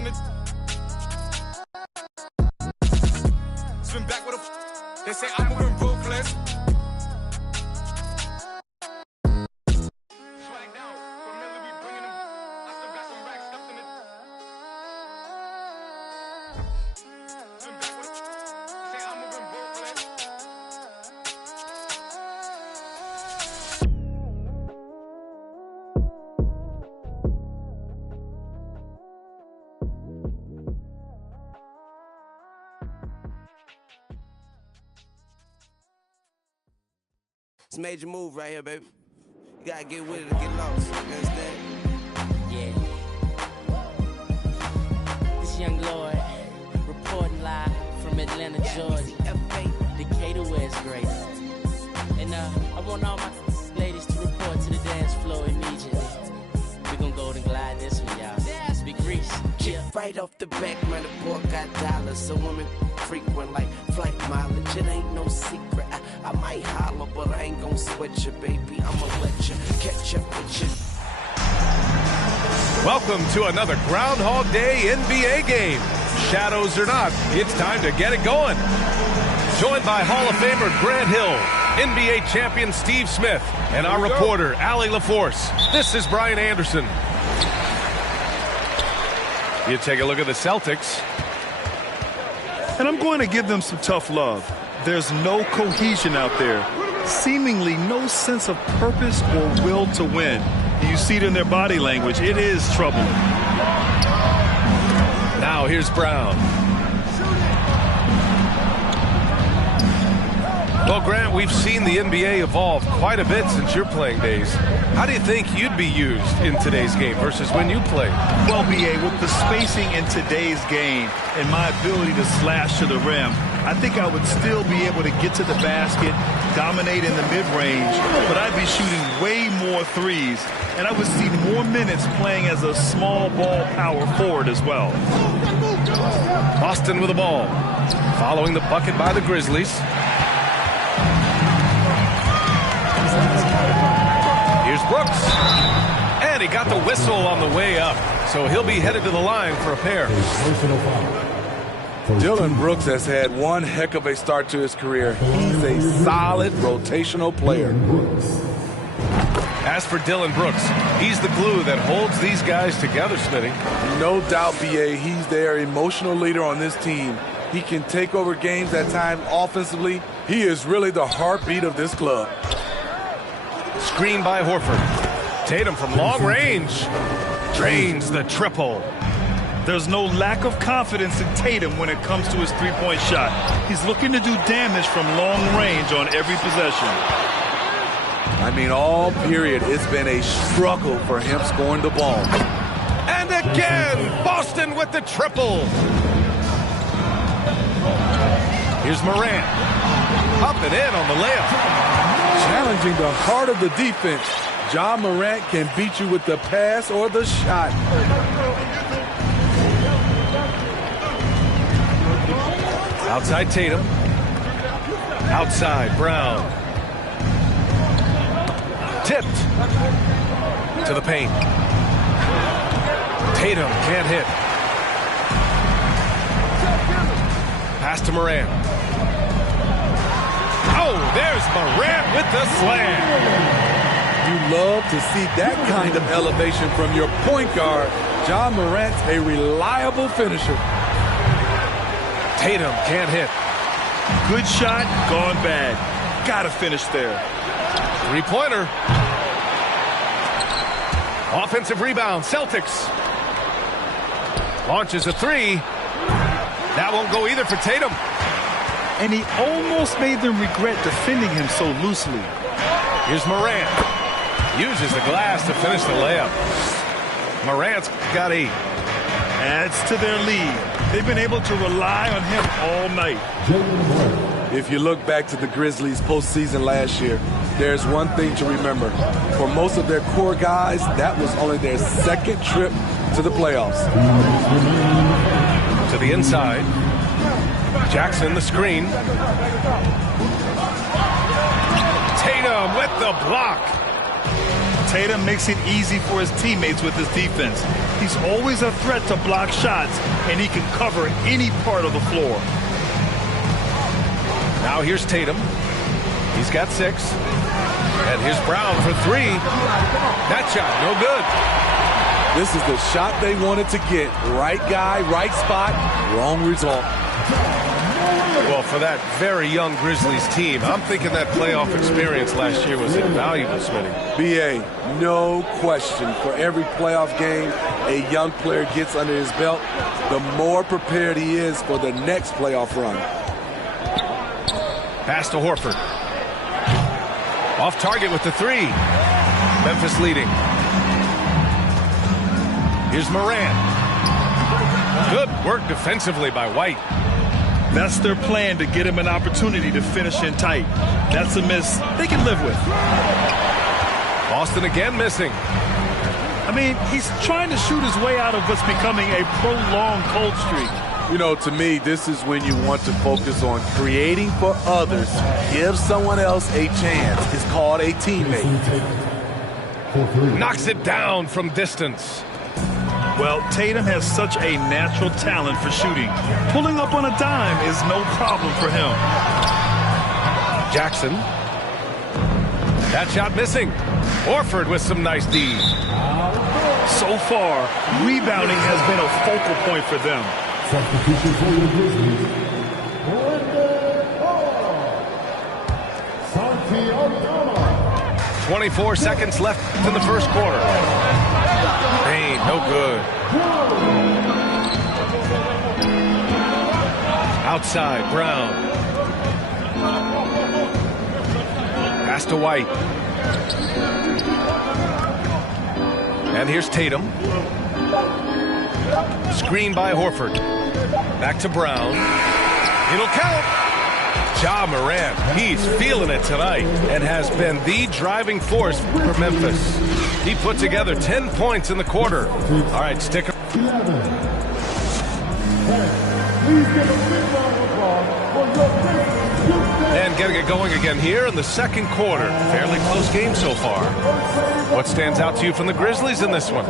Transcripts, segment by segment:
in the swim back with a they say I'm moving ruthless. It's a major move right here, baby. You gotta get with it or get lost. You understand? Yeah. This young Lord reporting live from Atlanta, Georgia. Decatur, where it's great. And I want all my ladies to report to the dance floor immediately. We gon' golden glide this one, y'all. Big Reese. Yeah. Right off the back, man, the boy got dollars. So women frequent like flight mileage. It ain't no secret. I might holler, but I ain't gon' sweat you, baby. I'ma let you catch up with you. Welcome to another Groundhog Day NBA game. Shadows or not, it's time to get it going. Joined by Hall of Famer Grant Hill, NBA champion Steve Smith, and our reporter, Allie LaForce. This is Brian Anderson. You take a look at the Celtics. And I'm going to give them some tough love. There's no cohesion out there. Seemingly no sense of purpose or will to win. You see it in their body language. It is troubling. Now here's Brown. Well, Grant, we've seen the NBA evolve quite a bit since your playing days. How do you think you'd be used in today's game versus when you played? Well, B.A., with the spacing in today's game and my ability to slash to the rim, I think I would still be able to get to the basket, dominate in the mid-range, but I'd be shooting way more threes, and I would see more minutes playing as a small ball power forward as well. Boston with the ball, following the bucket by the Grizzlies. Here's Brooks, and he got the whistle on the way up, so he'll be headed to the line for a pair. Dillon Brooks has had one heck of a start to his career. He's a solid rotational player. As for Dillon Brooks, he's the glue that holds these guys together, Smitty. No doubt, B.A., he's their emotional leader on this team. He can take over games at times offensively. He is really the heartbeat of this club. Screen by Horford. Tatum from long range drains the triple. There's no lack of confidence in Tatum when it comes to his three-point shot. He's looking to do damage from long range on every possession. I mean, all period, it's been a struggle for him scoring the ball. And again, Boston with the triple. Here's Morant. Up and in on the layup. Challenging the heart of the defense. Ja Morant can beat you with the pass or the shot. Outside Tatum. Outside Brown. Tipped to the paint. Tatum can't hit. Pass to Morant. Oh, there's Morant with the slam. You love to see that kind of elevation from your point guard. Ja Morant's a reliable finisher. Tatum can't hit. Good shot, gone bad. Gotta finish there. Three-pointer. Offensive rebound, Celtics. Launches a three. That won't go either for Tatum. And he almost made them regret defending him so loosely. Here's Morant. Uses the glass to finish the layup. Morant's got 8. Adds to their lead. They've been able to rely on him all night. If you look back to the Grizzlies postseason last year, there's one thing to remember. For most of their core guys, that was only their second trip to the playoffs. To the inside. Jackson the screen. Tatum with the block. Tatum makes it easy for his teammates with his defense. He's always a threat to block shots, and he can cover any part of the floor. Now here's Tatum. He's got 6. And here's Brown for 3. That shot, no good. This is the shot they wanted to get. Right guy, right spot, wrong result. Well, for that very young Grizzlies team, I'm thinking that playoff experience last year was invaluable, Smitty. BA, no question. For every playoff game a young player gets under his belt, the more prepared he is for the next playoff run. Pass to Horford. Off target with the 3. Memphis leading. Here's Morant. Good work defensively by White. That's their plan, to get him an opportunity to finish in tight. That's a miss they can live with. Boston again missing. I mean, he's trying to shoot his way out of what's becoming a prolonged cold streak. You know, to me, this is when you want to focus on creating for others. Give someone else a chance. It's called a teammate. Knocks it down from distance. Well, Tatum has such a natural talent for shooting. Pulling up on a dime is no problem for him. Jackson. That shot missing. Horford with some nice D. So far, rebounding has been a focal point for them. Substitution for the Grizzlies. 24 seconds left in the first quarter. Payne, no good. Outside, Brown. Pass to White. And here's Tatum. Screen by Horford. Back to Brown. It'll count. Ja Morant, he's feeling it tonight and has been the driving force for Memphis. He put together 10 points in the quarter. All right, stick around. And getting it going again here in the second quarter. Fairly close game so far. What stands out to you from the Grizzlies in this one?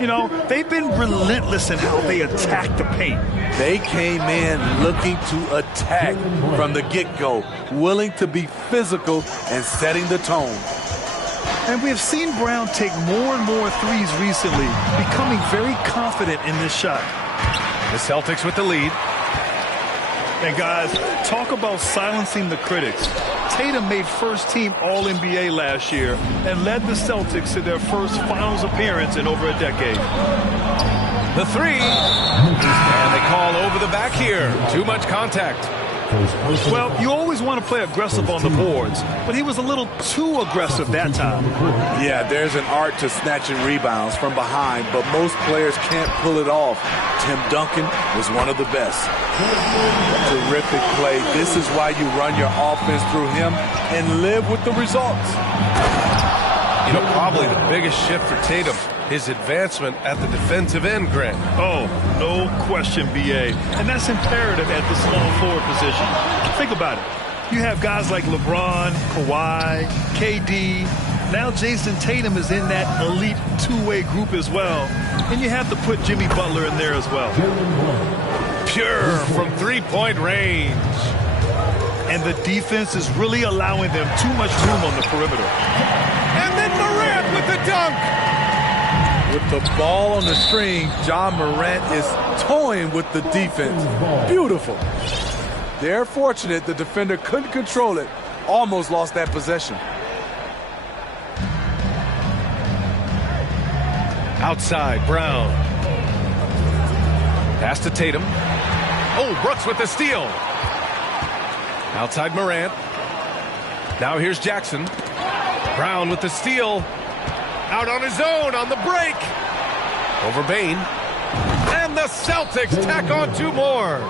You know, they've been relentless in how they attack the paint. They came in looking to attack from the get-go, willing to be physical and setting the tone. And we have seen Brown take more and more threes recently, becoming very confident in this shot. The Celtics with the lead. And guys, talk about silencing the critics. Tatum made first-team All-NBA last year and led the Celtics to their first finals appearance in over a decade. The 3. And they call over the back here. Too much contact. Well, you always want to play aggressive on the boards, but he was a little too aggressive that time. Yeah, there's an art to snatching rebounds from behind, but most players can't pull it off. Tim Duncan was one of the best. Terrific play. This is why you run your offense through him and live with the results. You know, probably the biggest shift for Tatum, his advancement at the defensive end, Grant. Oh, no question, B.A. And that's imperative at the small forward position. Think about it. You have guys like LeBron, Kawhi, KD. Now Jason Tatum is in that elite two-way group as well. And you have to put Jimmy Butler in there as well. Pure from three-point range. And the defense is really allowing them too much room on the perimeter. And then Morant with the dunk. With the ball on the string, Ja Morant is toying with the defense. Beautiful. They're fortunate the defender couldn't control it. Almost lost that possession. Outside, Brown. Pass to Tatum. Oh, Brooks with the steal. Outside Morant. Now here's Jackson. Brown with the steal. Out on his own on the break. Over Bane. And the Celtics tack on 2 more.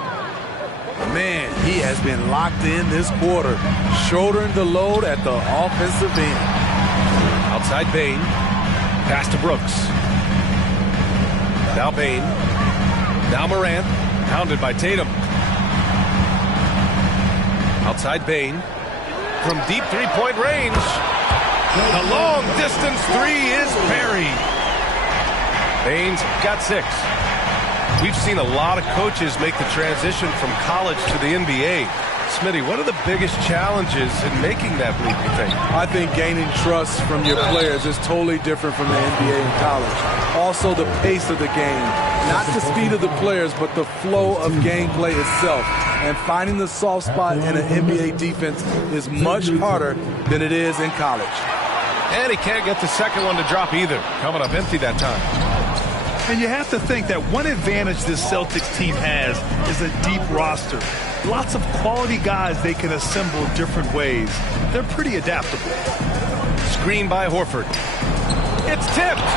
Man, he has been locked in this quarter, shouldering the load at the offensive end. Outside Bane. Pass to Brooks. Now Bane. Now Morant. Pounded by Tatum. Outside Bane. From deep three-point range. The long distance three is buried. Baines got 6. We've seen a lot of coaches make the transition from college to the NBA. Smitty, what are the biggest challenges in making that leap, you think? I think gaining trust from your players is totally different from the NBA and college. Also, the pace of the game. Not the speed of the players, but the flow of gameplay itself. And finding the soft spot in an NBA defense is much harder than it is in college. And he can't get the second one to drop either. Coming up empty that time. And you have to think that one advantage this Celtics team has is a deep roster. Lots of quality guys they can assemble different ways. They're pretty adaptable. Screen by Horford. It's tipped.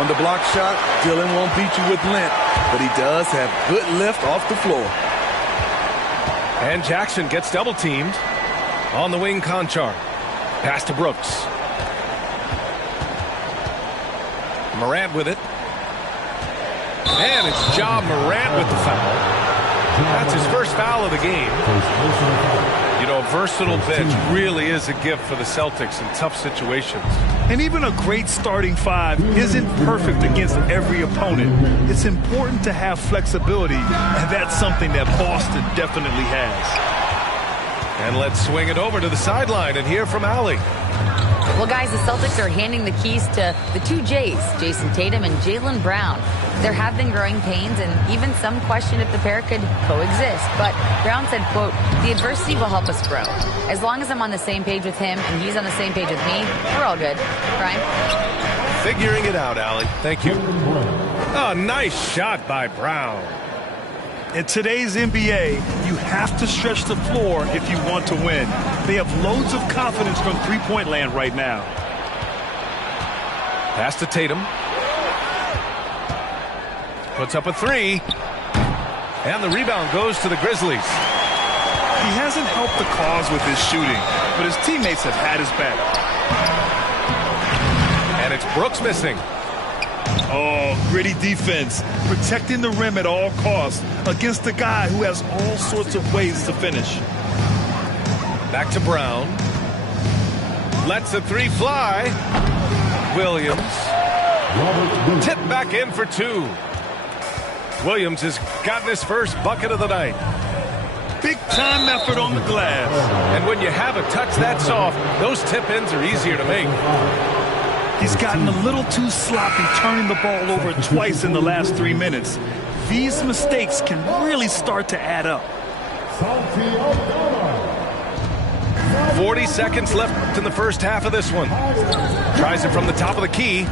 On the block shot, Dillon won't beat you with length, but he does have good lift off the floor. And Jackson gets double teamed. On the wing, Conchar. Pass to Brooks. Morant with it. And it's Ja Morant with the foul. That's his first foul of the game. You know, a versatile bench really is a gift for the Celtics in tough situations. And even a great starting five isn't perfect against every opponent. It's important to have flexibility, and that's something that Boston definitely has. And let's swing it over to the sideline and hear from Allie. Well, guys, the Celtics are handing the keys to the 2 J's, Jason Tatum and Jaylen Brown. There have been growing pains, and even some question if the pair could coexist. But Brown said, quote, "The adversity will help us grow. As long as I'm on the same page with him and he's on the same page with me, we're all good." Prime? Figuring it out, Allie. Thank you. Oh, nice shot by Brown. In today's NBA, you have to stretch the floor if you want to win. They have loads of confidence from three-point land right now. Pass to Tatum. Puts up a 3. And the rebound goes to the Grizzlies. He hasn't helped the cause with his shooting, but his teammates have had his back. And it's Brooks missing. Oh, gritty defense, protecting the rim at all costs against a guy who has all sorts of ways to finish. Back to Brown. Lets the 3 fly. Williams. Tipped back in for 2. Williams has gotten his first bucket of the night. Big time effort on the glass. And when you have a touch that soft, those tip-ins are easier to make. He's gotten a little too sloppy turning the ball over twice in the last 3 minutes. These mistakes can really start to add up. 40 seconds left in the first half of this one. Tries it from the top of the key.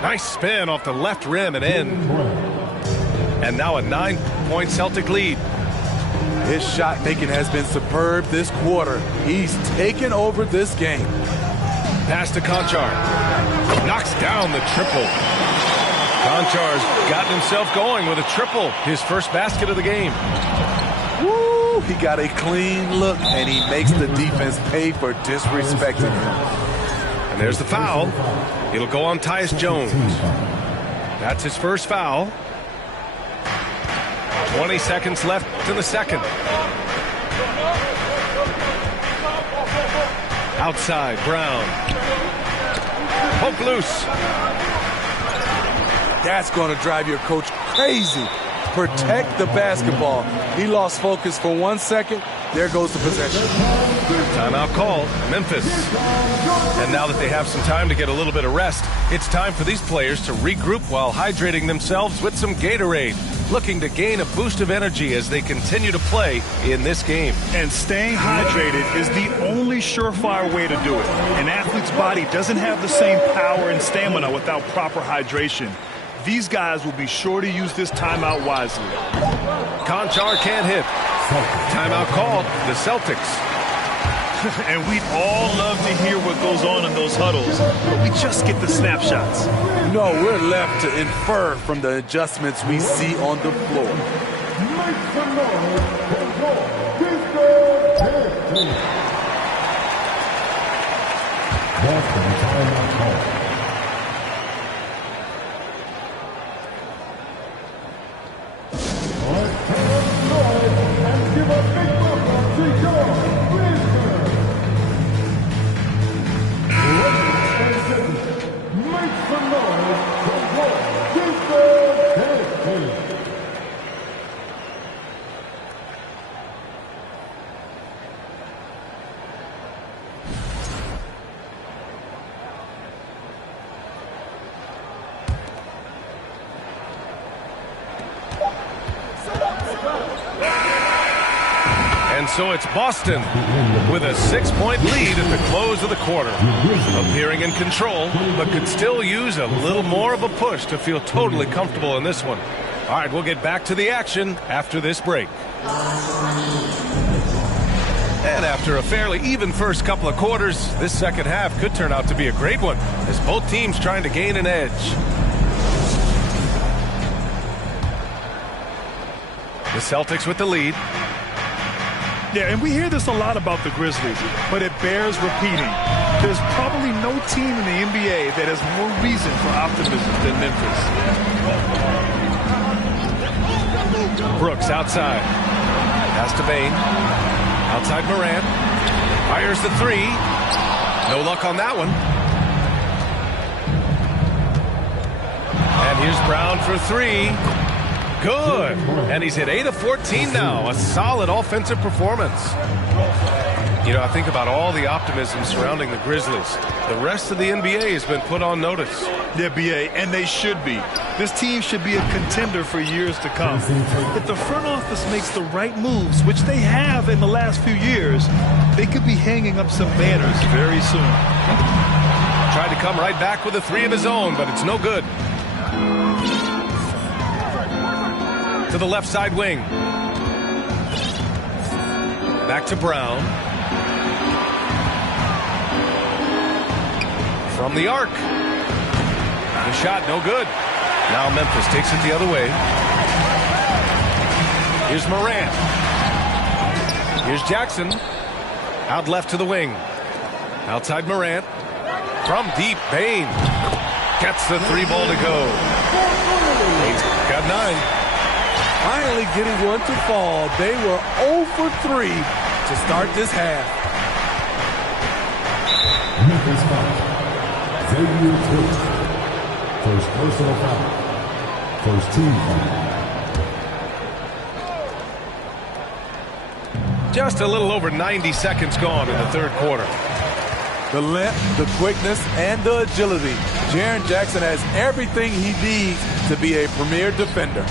Nice spin off the left rim and in. And now a 9-point Celtic lead. His shot making has been superb this quarter. He's taken over this game. Pass to Conchar. Knocks down the triple. Conchar's gotten himself going with a triple. His first basket of the game. Woo! He got a clean look, and he makes the defense pay for disrespecting him. And there's the foul. It'll go on Tyus Jones. That's his first foul. 20 seconds left in the second. Outside, Brown. Poke loose. That's going to drive your coach crazy. Protect the basketball. He lost focus for 1 second. There goes the possession. Timeout called, Memphis. And now that they have some time to get a little bit of rest, it's time for these players to regroup while hydrating themselves with some Gatorade, looking to gain a boost of energy as they continue to play in this game. And staying hydrated is the only surefire way to do it. An athlete's body doesn't have the same power and stamina without proper hydration. These guys will be sure to use this timeout wisely. Conchar can't hit. Timeout called, the Celtics. And we'd all love to hear what goes on in those huddles, but we just get the snapshots. No, we're left to infer from the adjustments we see on the floor. And so it's Boston with a 6-point lead at the close of the quarter. Appearing in control, but could still use a little more of a push to feel totally comfortable in this one. All right, we'll get back to the action after this break. And after a fairly even first couple of quarters, this second half could turn out to be a great one as both teams trying to gain an edge. The Celtics with the lead. Yeah, and we hear this a lot about the Grizzlies, but it bears repeating. There's probably no team in the NBA that has more reason for optimism than Memphis. Brooks outside. Pass to Bane. Outside Morant. Fires the three. No luck on that one. And here's Brown for three. Good. And he's hit 8 of 14 now. A solid offensive performance. You know, I think about all the optimism surrounding the Grizzlies. The rest of the NBA has been put on notice. Yeah, BA, and they should be. This team should be a contender for years to come. If the front office makes the right moves, which they have in the last few years, they could be hanging up some banners very soon. Tried to come right back with a three of his own, but it's no good. To the left side wing. Back to Brown. From the arc. The shot, no good. Now Memphis takes it the other way. Here's Morant. Here's Jackson. Out left to the wing. Outside Morant. From deep, Bane. Gets the three ball to go. Bane's got 9. Finally getting one to fall. They were 0 for 3 to start this half. Memphis foul. Xavier Tillman. First personal foul. First team foul. Just a little over 90 seconds gone in the third quarter. The length, the quickness, and the agility. Jaren Jackson has everything he needs to be a premier defender.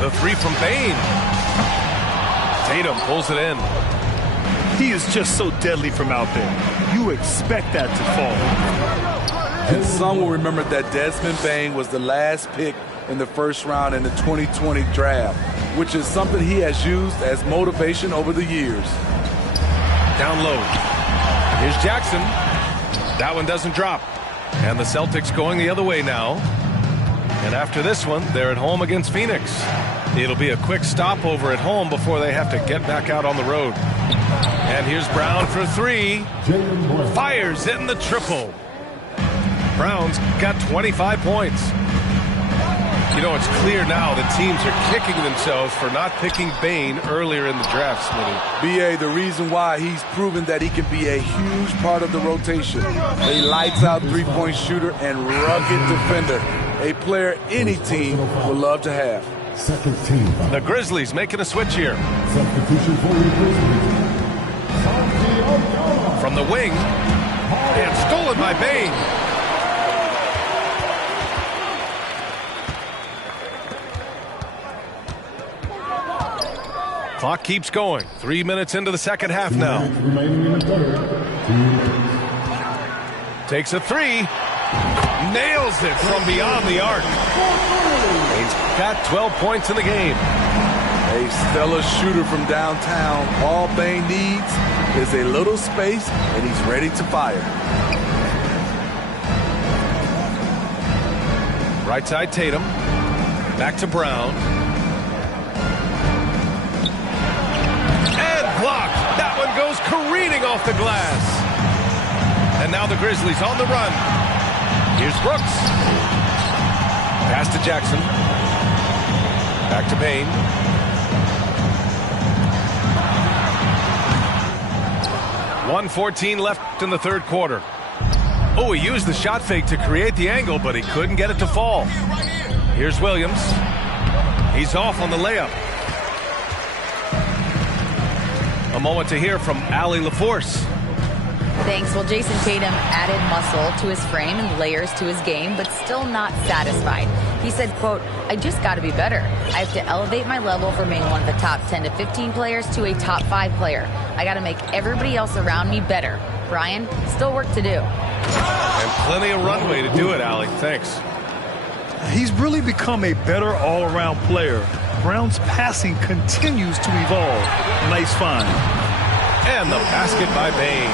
The three from Bane. Tatum pulls it in. He is just so deadly from out there. You expect that to fall. And some will remember that Desmond Bane was the last pick in the first round in the 2020 draft, which is something he has used as motivation over the years. Down low. Here's Jackson. That one doesn't drop. And the Celtics going the other way now. And after this one, they're at home against Phoenix. It'll be a quick stopover at home before they have to get back out on the road. And here's Brown for three. Fires in the triple. Brown's got 25 points. You know, it's clear now that teams are kicking themselves for not picking Bane earlier in the draft, Smitty. BA, the reason why he's proven that he can be a huge part of the rotation. A lights-out three-point shooter and rugged defender. A player any team would love to have. Second team foul. The Grizzlies making a switch here. Substitution for the Grizzlies. From the wing. And stolen by Bane. Clock keeps going. 3 minutes into the second half now. Remaining in the third. 2 minutes. Takes a three. Nails it from beyond the arc. He's got 12 points in the game. A stellar shooter from downtown. All Bane needs is a little space, and he's ready to fire. Right side Tatum. Back to Brown. And blocked. That one goes careening off the glass. And now the Grizzlies on the run. Here's Brooks. Pass to Jackson. Back to Bane. .114 left in the third quarter. Oh, he used the shot fake to create the angle, but he couldn't get it to fall. Here's Williams. He's off on the layup. A moment to hear from Allie LaForce. Thanks. Well, Jason Tatum added muscle to his frame and layers to his game, but still not satisfied. He said, quote, I just got to be better. I have to elevate my level from being one of the top 10 to 15 players to a top 5 player. I got to make everybody else around me better. Brian, still work to do. And plenty of runway to do it, Allie. Thanks. He's really become a better all-around player. Brown's passing continues to evolve. Nice find. And the basket by Bane.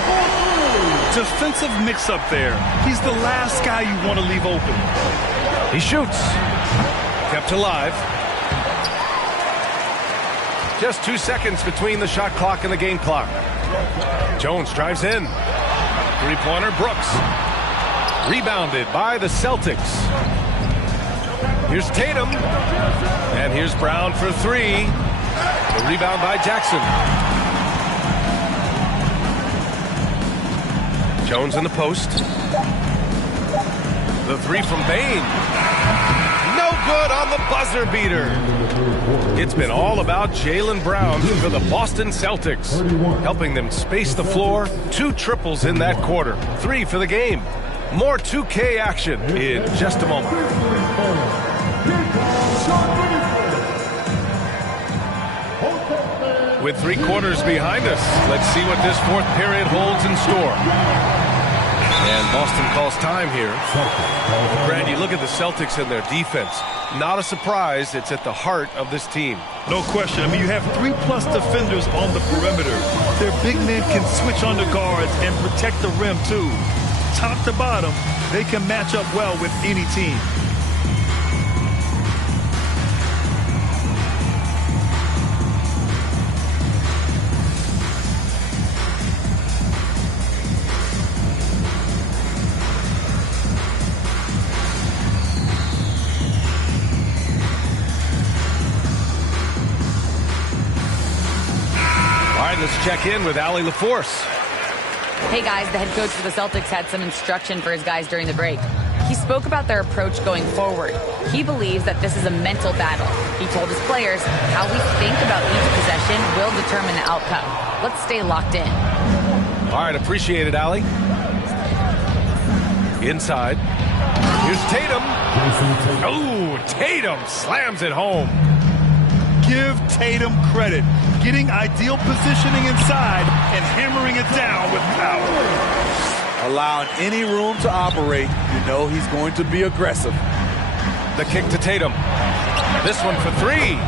Defensive mix-up there. He's the last guy you want to leave open. He shoots. Kept alive. Just 2 seconds between the shot clock and the game clock. Jones drives in. Three-pointer, Brooks. Rebounded by the Celtics. Here's Tatum. And here's Brown for three. The rebound by Jackson. Jones in the post. The three from Bane. No good on the buzzer beater. It's been all about Jaylen Brown for the Boston Celtics, helping them space the floor. 2 triples in that quarter. 3 for the game. More 2K action in just a moment. With 3 quarters behind us, let's see what this 4th period holds in store. And Boston calls time here. Brad, you look at the Celtics and their defense. Not a surprise, it's at the heart of this team. No question. I mean, you have 3+ defenders on the perimeter. Their big men can switch on the guards and protect the rim, too. Top to bottom, they can match up well with any team. Let's check in with Allie LaForce. Hey guys, the head coach for the Celtics had some instruction for his guys during the break. He spoke about their approach going forward. He believes that this is a mental battle. He told his players how we think about each possession will determine the outcome. Let's stay locked in. All right, appreciate it, Allie. Inside. Here's Tatum. Oh, Tatum slams it home. Give Tatum credit. Getting ideal positioning inside and hammering it down with power. Allowing any room to operate, you know he's going to be aggressive. The kick to Tatum. This one for 3.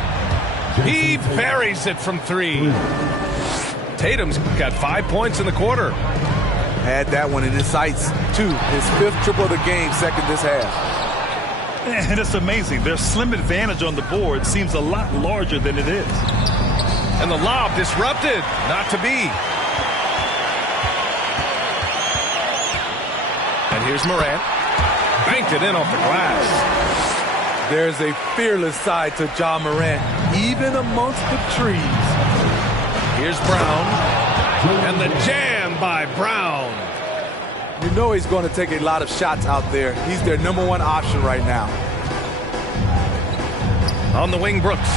He buries it from 3. Tatum's got 5 points in the quarter. Had that one in his sights, too. His 5th triple of the game, second this half. And it's amazing. Their slim advantage on the board seems a lot larger than it is. And the lob disrupted. Not to be. And here's Morant. Banked it in off the glass. There's a fearless side to Ja Morant, even amongst the trees. Here's Brown. And the jam by Brown. You know he's going to take a lot of shots out there. He's their #1 option right now. On the wing, Brooks.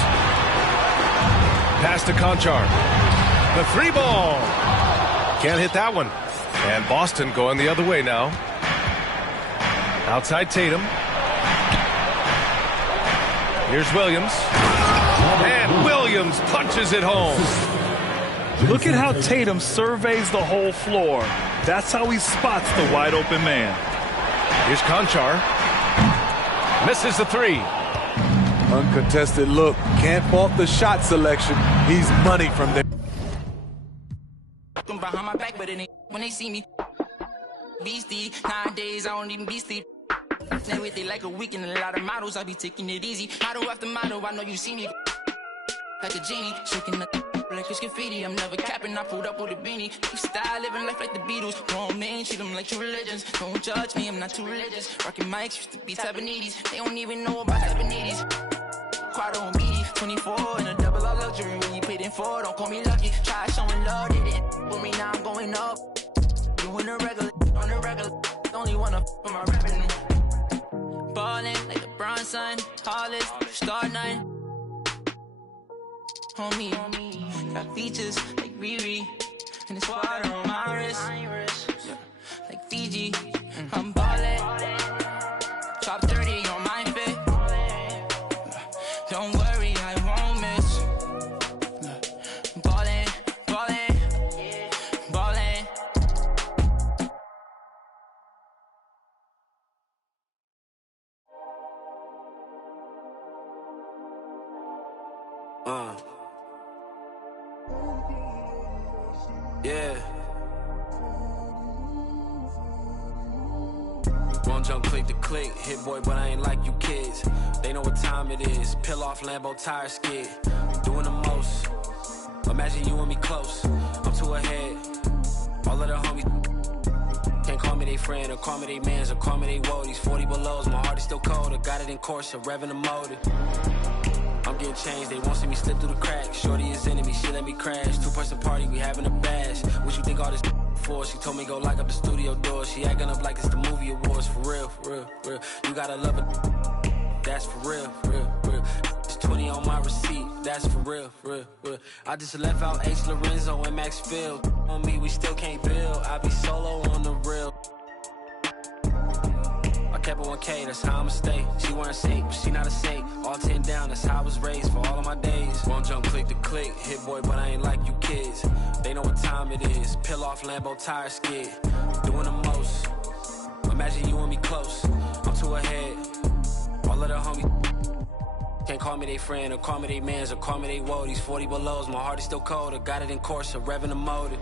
Pass to Conchar. The 3-ball. Can't hit that one. And Boston going the other way now. Outside Tatum. Here's Williams. And Williams punches it home. Look at how Tatum surveys the whole floor. That's how he spots the wide open man. Here's Conchar. Misses the 3. Uncontested look. Can't fault the shot selection. He's money from there. Behind my back, but it ain't when they see me. Beastie, nowadays I don't even be sleep. Stay with it like a weekend, a lot of models, I be taking it easy. Model after model, I know you see me. Like a genie, shaking the like it's graffiti. I'm never capping, I pulled up with a beanie. Keep style, living life like the Beatles. Grown men, treat them like true religions. Don't judge me, I'm not too religious. Rocking mics, used to be Tabanese. They don't even know about Tabanese. Quad on me, 24 in a double R luxury. When you paid in for, don't call me lucky. Try showing love, they didn't with me, now I'm going up. Doing a regular, on the regular. Only wanna for my rapping. Ballin' like the Bronx son, Hollis, star 9. Homie, got features like Riri, and it's water on my wrist. like Fiji. I'm ballin'. Top 30 on my fit. Don't worry, I won't miss. Ballin', ballin', ballin'. Yeah. One jump, click to click. Hit boy, but I ain't like you kids. They know what time it is. Peel off Lambo tire skid. Doing the most. Imagine you and me close. I'm too ahead. All of the homies can't call me they friend or call me they mans or call me they woadies. 40 belows, my heart is still cold. I got it in course, revving the motor. I'm getting changed, they won't see me slip through the cracks. Shorty is enemy, she let me crash. 2-person party, we having a bash. What you think all this for? She told me go lock up the studio door. She acting up like it's the movie awards. For real, for real, for real. You gotta love it. That's for real, for real, for real. It's 20 on my receipt. That's for real, for real, for real. I just left out H. Lorenzo and Max Field. On me, we still can't build. I be solo on the real. Kept it 1K, that's how I'ma stay. She wearing safe, but she not a saint. All 10 down, that's how I was raised for all of my days. One jump, click to click. Hit boy, but I ain't like you kids. They know what time it is. Peel off Lambo tire skid. Doing the most. Imagine you and me close. I'm too ahead. All of the homies can't call me they friend or call me they mans or call me they woadies. 40 belows, my heart is still cold. I got it in course, revving the motor.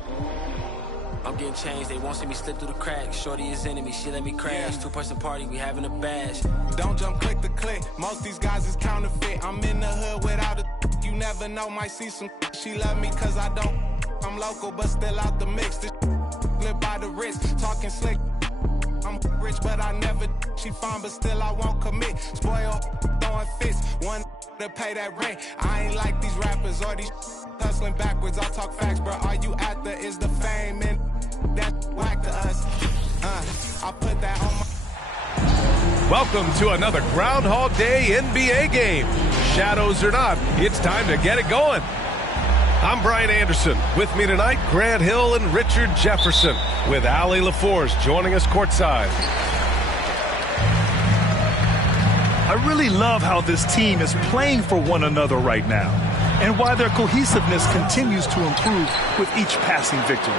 I'm getting changed, they won't see me slip through the cracks. Shorty is enemy, she let me crash. 2-person party, we having a bash. Don't jump, click the click. Most these guys is counterfeit. I'm in the hood without a. You never know, might see some. She love me cause I don't. I'm local, but still out the mix. This live by the wrist, talking slick. I'm rich, but I never. She fine, but still I won't commit. Spoil, throwing fists. One to pay that rent. I ain't like these rappers or these hustling backwards. I talk facts, bro. All you after is the fame and that's whack to us. I put that on my. Welcome to another Groundhog Day NBA game. Shadows or not, it's time to get it going. I'm Brian Anderson. With me tonight, Grant Hill and Richard Jefferson, with Allie LaForce joining us courtside. I really love how this team is playing for one another right now, and why their cohesiveness continues to improve with each passing victory.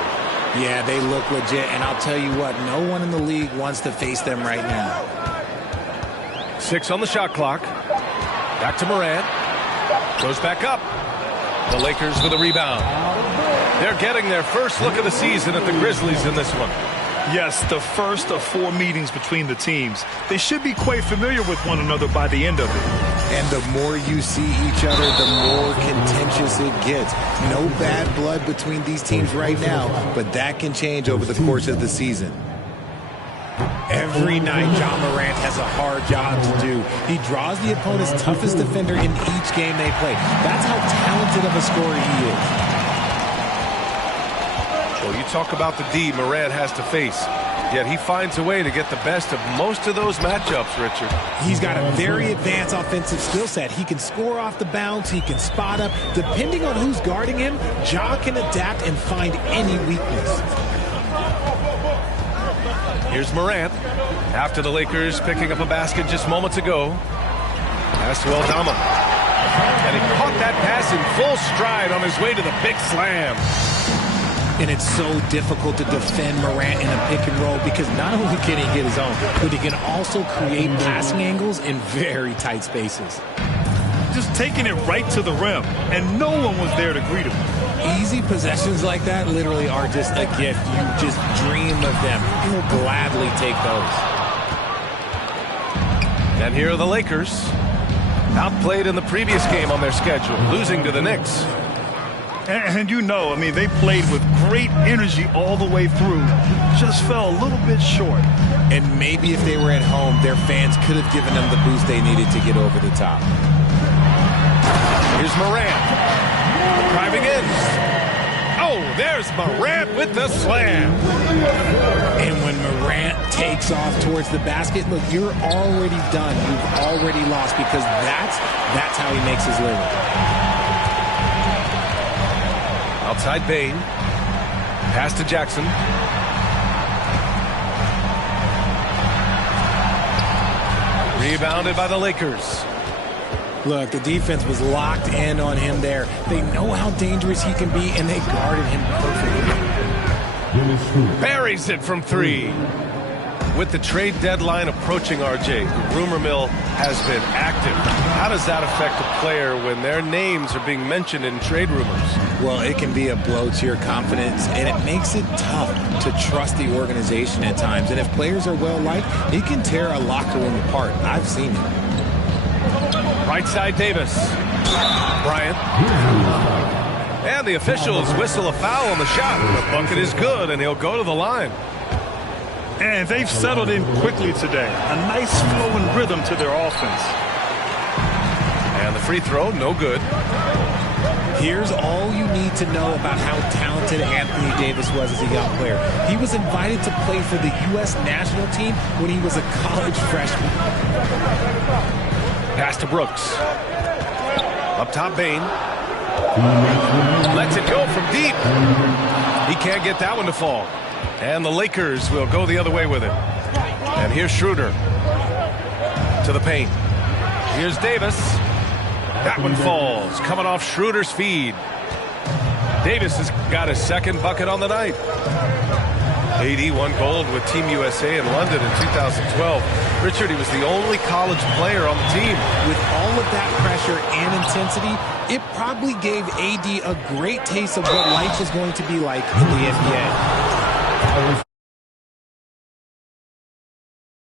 Yeah, they look legit, and I'll tell you what, no one in the league wants to face them right now. 6 on the shot clock. Back to Morant. Goes back up. The Lakers with a rebound. They're getting their first look of the season at the Grizzlies in this one. Yes, the first of 4 meetings between the teams. They should be quite familiar with one another by the end of it. And the more you see each other, the more contentious it gets. No bad blood between these teams right now, but that can change over the course of the season. Every night, Ja Morant has a hard job to do. He draws the opponent's toughest defender in each game they play. That's how talented of a scorer he is. Well, you talk about the D Morant has to face, yet he finds a way to get the best of most of those matchups, Richard. He's got a very advanced offensive skill set. He can score off the bounce. He can spot up. Depending on who's guarding him, Ja can adapt and find any weakness. Here's Morant. After the Lakers picking up a basket just moments ago. Pass to Aldama. And he caught that pass in full stride on his way to the big slam. And it's so difficult to defend Morant in a pick and roll because not only can he get his own, but he can also create passing angles in very tight spaces. Just taking it right to the rim, and no one was there to greet him. Easy possessions like that literally are just a gift. You just dream of them. You'll gladly take those. And here are the Lakers. Outplayed in the previous game on their schedule, losing to the Knicks. And you know, I mean, they played with great energy all the way through. Just fell a little bit short. And maybe if they were at home, their fans could have given them the boost they needed to get over the top. Here's Morant. Driving in. Oh, there's Morant with the slam. And when Morant takes off towards the basket, look, you're already done. You've already lost because that's how he makes his living. Outside Bane. Pass to Jackson. Rebounded by the Lakers. Look, the defense was locked in on him there. They know how dangerous he can be, and they guarded him perfectly. Buries it from 3. With the trade deadline approaching, RJ, the rumor mill has been active. How does that affect a player when their names are being mentioned in trade rumors? Well, it can be a blow to your confidence, and it makes it tough to trust the organization at times. And if players are well-liked, it can tear a locker room apart. I've seen it. Right side, Davis. Bryant. And the officials whistle a foul on the shot. The bucket is good, and he'll go to the line. And they've settled in quickly today. A nice flow and rhythm to their offense. And the free throw, no good. Here's all you need to know about how talented Anthony Davis was as a young player. He was invited to play for the U.S. national team when he was a college freshman. Pass to Brooks. Up top, Bane. Lets it go from deep. He can't get that one to fall. And the Lakers will go the other way with it. And here's Schroeder to the paint. Here's Davis. That one falls, coming off Schroeder's feed. Davis has got his second bucket on the night. AD won gold with Team USA in London in 2012. Richard, he was the only college player on the team. With all of that pressure and intensity, it probably gave AD a great taste of what life is going to be like in the NBA.